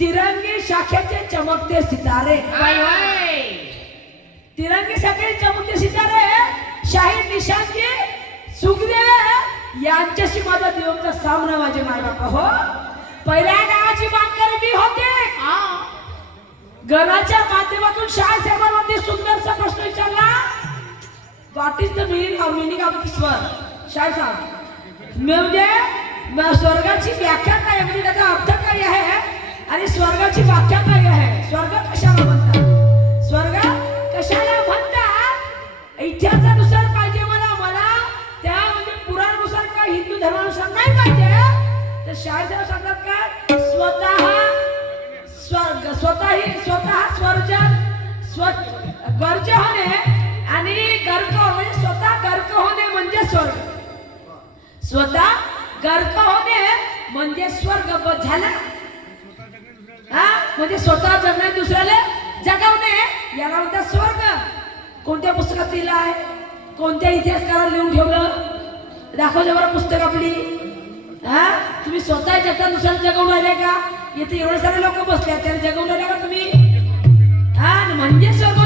तिरंगी शाखेचे चमकते सितारे. तिरंगी शाखेचे चमकते सितारे शाहीर निशांतजी सुखदेव यांच्याशी माझा दिवसचा सामना माझे मायबाप हो पहिल्या गावाची मानकरी मी होते. गणाच्या माध्यमातून शाळेसाहेबांवरती सुंदरसा प्रश्न विचारला what is the meaning of meaning of स्वर शाळेसाहेब म्हणजे म- स्वर्गाची व्याख्या काय? म्हणजे त्याचा अर्थ काय आहे आणि स्वर्गाची व्याख्या काय आहे? स्वर्ग कशाला म्हणतात? स्वर्ग कशाला म्हणतात? इतिहासानुसार पाहिजे मला मला त्या म्हणजे पुराणानुसार काय हिंदू धर्मानुसार नाही पाहिजे? तर शाळेच्या सांगतात का स्वतः स्वर्ग स्वतः स्वतः स्वर्ग स्व गर्ज होणे आणि गर्क म्हणजे स्वतः गर्क होणे म्हणजे स्वर्ग. स्वतः गर्क होणे म्हणजे स्वर्ग झाला. हा? म्हणजे स्वतः जगणे दुसऱ्याला जगवणे याला म्हणतात स्वर्ग. कोणत्या पुस्तकात लिहिलं आहे? कोणत्या इतिहासकाराला लिहून ठेवलं? दाखवलं बरं पुस्तक आपली. हा? तुम्ही स्वतः जगता दुसऱ्याला जगवून आले का? इथे एवढे सारे लोक बसले त्याला जगवून आले का तुम्ही? हा म्हणजे स्वर्ग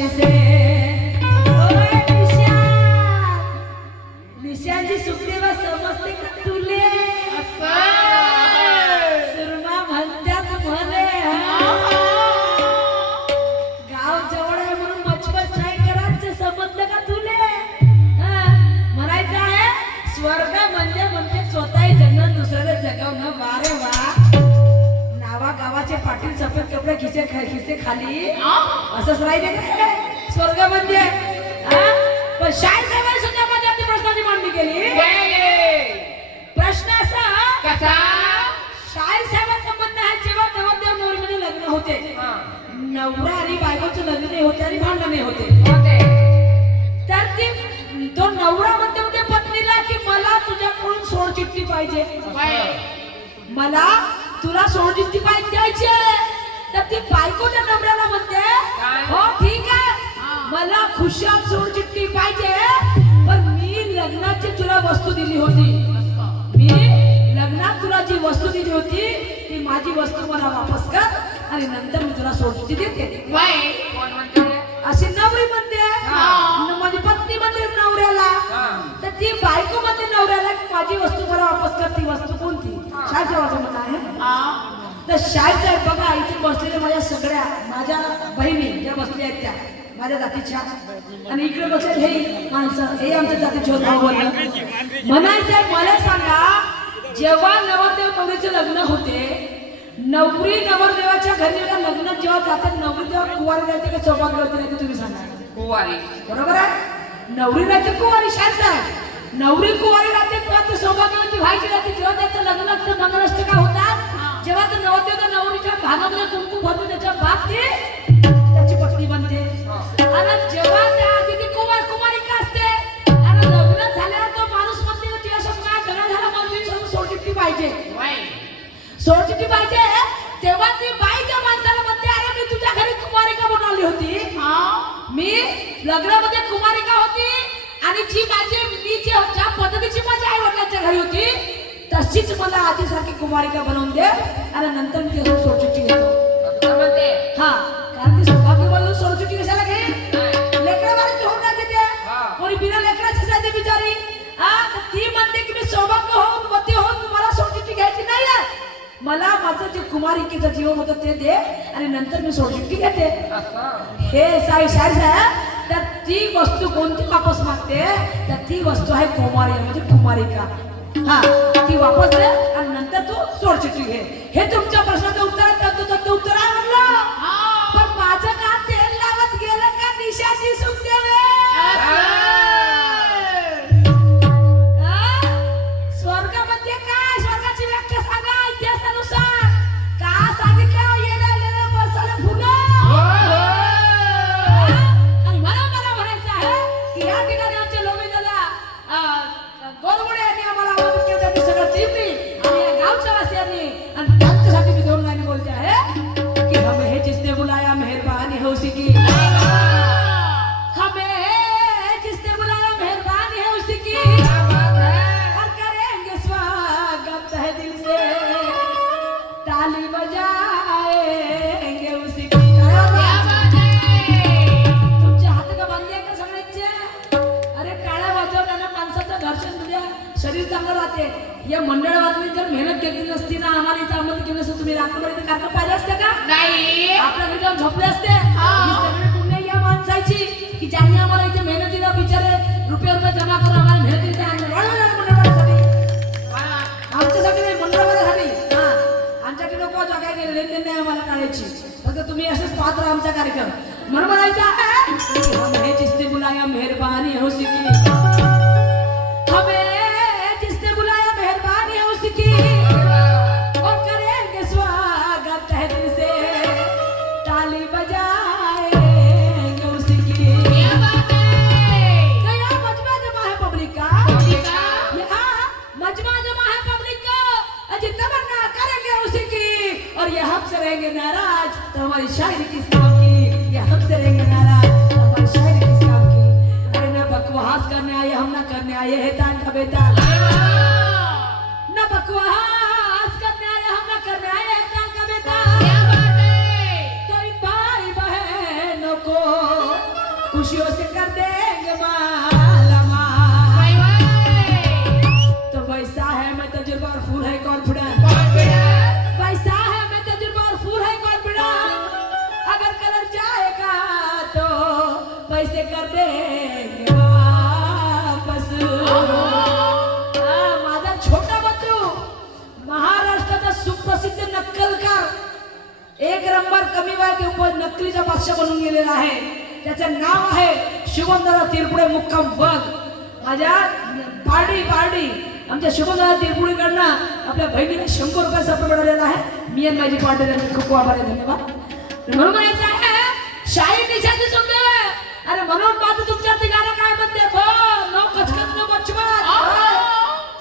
परेशानी गावाचे पाटील सफेद कपडे खिसे खिसे खाली. असंच राहिले का? स्वर्ग हा? पण शाळेत साहेबांनी सुद्धा माझ्या प्रश्नाची मांडणी केली. प्रश्न असा शाहीर साहेबांचा म्हणणं आहे जेव्हा नवरदेव नवरीमध्ये लग्न होते. नवरा आणि बायकोचं लग्न होते आणि भांडणे होते. तर ती तो नवरा म्हणते म्हणते पत्नीला की मला तुझ्याकडून सोड चिठ्ठी पाहिजे. मला तुला सोड चिठ्ठी पाहिजे द्यायची. तर ती बायको त्या नवऱ्याला म्हणते? हो ठीक आहे. मला खुशाल सोड चिठ्ठी पाहिजे पण मी लग्नाची तुला वस्तू दिली होती. मी लग्नात तुला जी वस्तू दिली होती ती माझी वस्तू मला वापस कर. आणि नंतर मी तुला सोडची देते. अशी नवरी म्हणते. माझी पत्नी म्हणते नवऱ्याला. तर ती बायको म्हणते नवऱ्याला माझी वस्तू मला वापस कर ती वस्तू कोणती? शाळेचं माझं म्हणणं आहे. तर शाळेत आहे बघा इथे बसलेल्या माझ्या सगळ्या माझ्या बहिणी ज्या बसल्या आहेत त्या माझ्या जातीच्या. आणि इकडे बसले हे माणसं हे आमच्या जातीचे होत. म्हणायचंय मला सांगा जेव्हा नवरदेव नवरीचे लग्न होते नवरी नवरदेवाच्या घरी लग्नात जेव्हा जातात नवरी तेव्हा कुवारी राहते का सौभाग्यवती राहते तुम्ही सांगा. बरोबर आहे? नवरी राहते कुवारी शांत आहे. नवरी कुवारी राहते तेव्हा ते सौभाग्यवती व्हायची राहते जेव्हा त्याचं लग्न ते मंगलाष्टका होतात? जेव्हा ते नवरदेव त्या नवरीच्या भागामध्ये कुंकू भरतो त्याच्या भाग ती त्याची पत्नी बनते. आणि जेव्हा त्या आधी ती कुमार कुमारिका असते आणि लग्न झाल्यावर तो माणूस म्हणते तुझ्यासोबत काय लग्न झालं तुझ्यासोबत सोडचिठ्ठी पाहिजे. सोडचिठ्ठी पाहिजे? तेव्हा ती बाई त्या माणसाला म्हणते अरे मी तुझ्या घरी कुमारिका बनवली होती. मी लग्नामध्ये कुमारिका होती आणि जी माझी मी ज्या पद्धतीची माझ्या आई वडिलांच्या घरी होती तशीच मला आधीसारखी कुमारिका बनवून दे आणि नंतर मी तिथून सोडचिट्टी घेतो. हा कारण ती स्वतः बोलून सोडचिट्टी कशाला घे? लेकरावाराची होऊन राहते ते. कोणी बिना लेकराचीच राहते बिचारी. हा ती म्हणते की मी सौभाग्य होऊन पती होऊन तुम्हाला सोडचिट्टी घ्यायची नाही मला माझं जे कुमारिकेचं जीवन होतं ते दे आणि नंतर मी सोडचिट्टी घेते. हे साई साई साहेब ती वस्तू कोणती वापस मागते? तर ती वस्तू आहे कुमारी म्हणजे कुमारिका. हा ती वापस दे आणि नंतर तू सोडचिठ्ठी घे. हे तुमच्या प्रश्नाचं उत्तर आहे, उत्तर तुम्ही रात्रभर कार्यक्रम पाहिजे असते का? नाही. आपल्या घरी जाऊन झोपले असते. ही. पुण्य या माणसाची की ज्यांनी आम्हाला इथे मेहनतीला बिचारे रुपये रुपये जमा करून आम्हाला मंडळवाल्यासाठी आमच्यासाठी नाही मंडळवाल्यासाठी हा. आमच्यासाठी नको जगाय गेले लेनदेन नाही आम्हाला काढायची. फक्त तुम्ही असंच पाहत राहा आमचा कार्यक्रम. म्हणून म्हणायचं बुलाया मेहरबानी है उसी की. हमें जिसने बुलाया मेहरबानी है उसी आए है तान का बेटा ना बकवास करने आए हम ना करने आए है तान का बेटा तो इन भाई बहनों को खुशियों से कर देंगे माला तो वैसा है मैं तजुर्बा और फूल है कॉन्फिडेंस वैसा है मैं तजुर्बा और फूल है कॉन्फिडेंस अगर कलर जाएगा तो पैसे कर देंगे प्रसिद्ध नक्कलकार. एक नंबर कमी वयात उप नक्कलीचा बादशाह बनून गेलेला आहे. त्याचं नाव आहे शिवंदरा तिरपुडे मुक्काम बघ माझ्या पार्टी पार्टी आमच्या शिवंदरा तिरपुडेकडनं आपल्या बहिणीने शंभर रुपये सपोर्ट मिळालेला आहे. मी आणि माझी पार्टी खूप खूप आभारी आहे. धन्यवाद. म्हणून म्हणायचं आहे शाही निशाची सुंदर अरे म्हणून माझं तुमच्या ठिकाणी काय म्हणते हो नो कचकच नो मच्छमार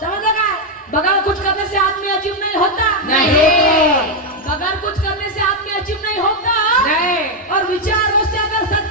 समझा काय बगाल कुछ करने से आदमी अजीब नहीं होता नहीं। बगैर कुछ करने से आदमी अजीब नहीं होता और विचारों से अगर सच्चे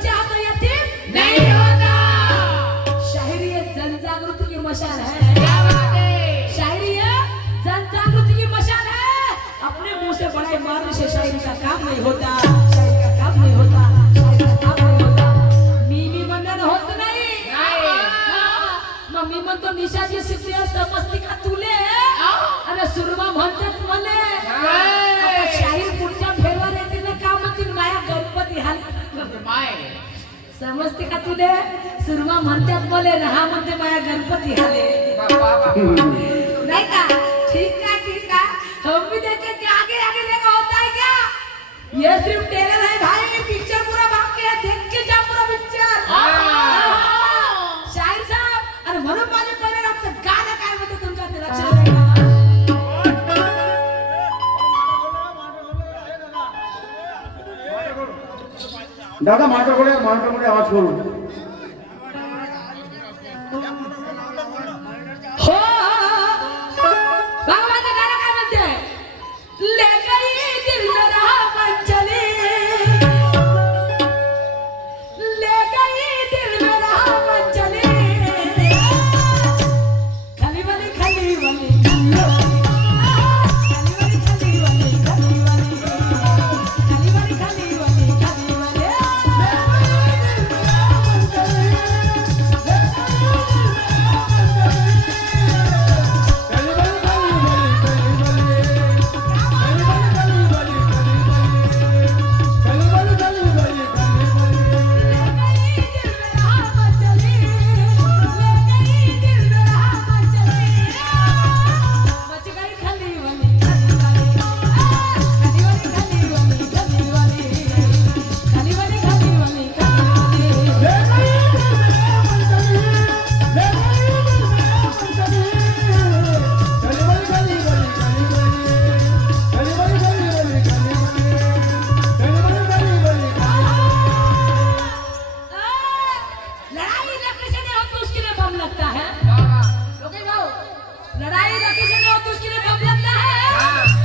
सुरमा म्हणतात मले ना हा म्हणते माया गणपती हाले नहीं का ठीक है ठीक है हम भी देखे कि आगे आगे देखा होता है क्या ये सिर्फ टेलर है भाई पिक्चर पूरा बाकी है देख के जा पूरा पिक्चर शाहीर साहब अरे म्हणून माझे पहिले आमचं गाणं काय म्हणते तुमच्या ते लक्षात आहे का দাদা মাটো করে মাটো করে আওয়াজ করুন उसके लिए है।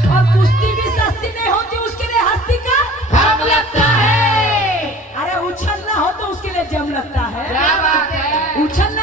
और कुश्ती भी सस्ती नहीं होती उसके लिए हस्ती का हम लगता है। अरे उछलना हो तो उसके लिए जम लगता है। क्या बात है। उछलना